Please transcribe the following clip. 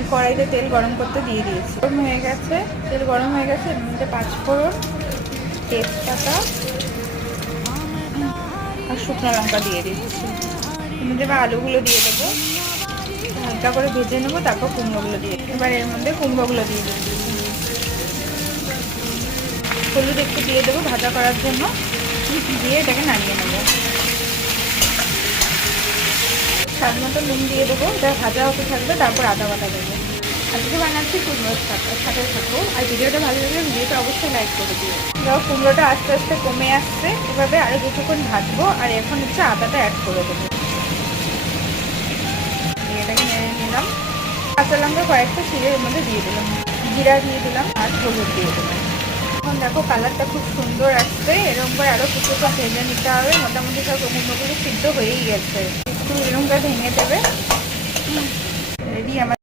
আমি কড়াইতে তেল গরম করতে দিয়ে দিয়েছি। গরম হয়ে গেছে, তেল গরম হয়ে গেছে, এর মধ্যে 5 ফোড়ন, তেজপাতা আর শুকনো লঙ্কা দিয়ে দিচ্ছি। এর মধ্যে এবার আলুগুলো দিয়ে দেবো, হালকা করে ভেজে নেবো, তারপর কুমড়োগুলো দিয়ে দেবো। এবার এর মধ্যে কুমড়োগুলো দিয়ে দিচ্ছি। হলুদ একটু দিয়ে দেবো ভাজা করার জন্য, দিয়ে এটাকে নামিয়ে নেবো। স্বাদ মতো নুন দিয়ে দেবো, এটা ভাজা হতে থাকবে, তারপর আদা বাটা দেবো। আজকে বানাচ্ছি কুমড়োর সাথে থাকবো। আর ভিডিওটা ভালো লাগলে ভিডিওটা অবশ্যই লাইক করে দিও। দেখো কুমড়োটা আস্তে আস্তে কমে আসছে, এভাবে আরও কিছুক্ষণ ভাজবো। আর এখন হচ্ছে আদাটা অ্যাড করে দেবো, এটাকে নেড়ে নিলাম। কাঁচা লঙ্কা কয়েকটা ছিঁড়ে এর মধ্যে দিয়ে দিলাম, জিরা দিয়ে দিলাম আর হলুদ দিয়ে দিলাম। এখন দেখো কালারটা খুব সুন্দর আসছে। এরকম করে আরও কিছুক্ষণ ভেজে নিতে হবে। মোটামুটি সব কুমড়োগুলো সিদ্ধ হয়েই গেছে, একটু এরকম করে ভেঙে দেবে। রেডি আমার